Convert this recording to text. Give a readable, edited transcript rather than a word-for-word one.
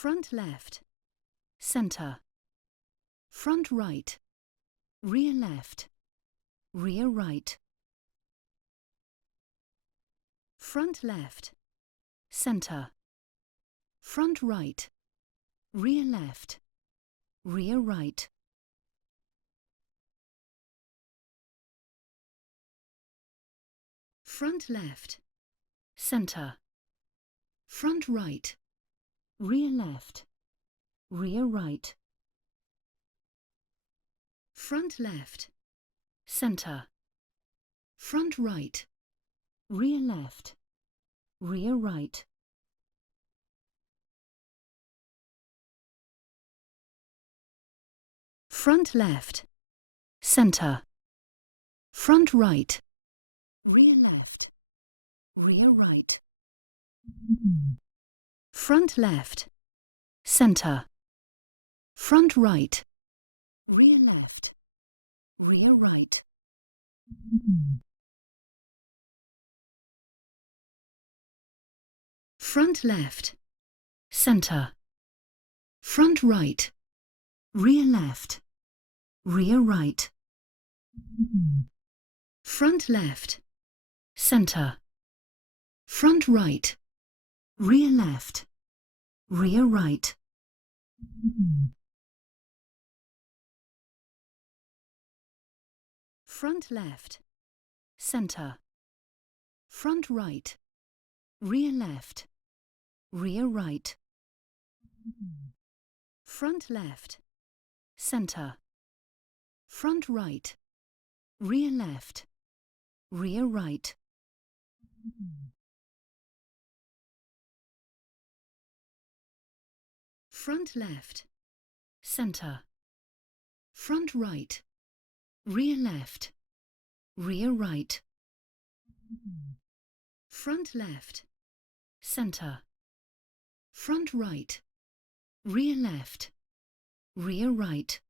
front left, center, front right, rear left, rear right, front left, center, front right, rear left, rear right, front left, center, front right, rear left, rear right, front left, center, front right, rear left, rear right, front left, center, front right, rear left, rear right, front left, center, front right, rear left, rear right, front left, center, front right, rear left, rear right, front left, center, front right, rear left, rear right, front left, center, front right, rear left, rear right, front left, center, front right, rear left, rear right, front left, center, front right, rear left, rear right, front left, center, front right, rear left, rear right.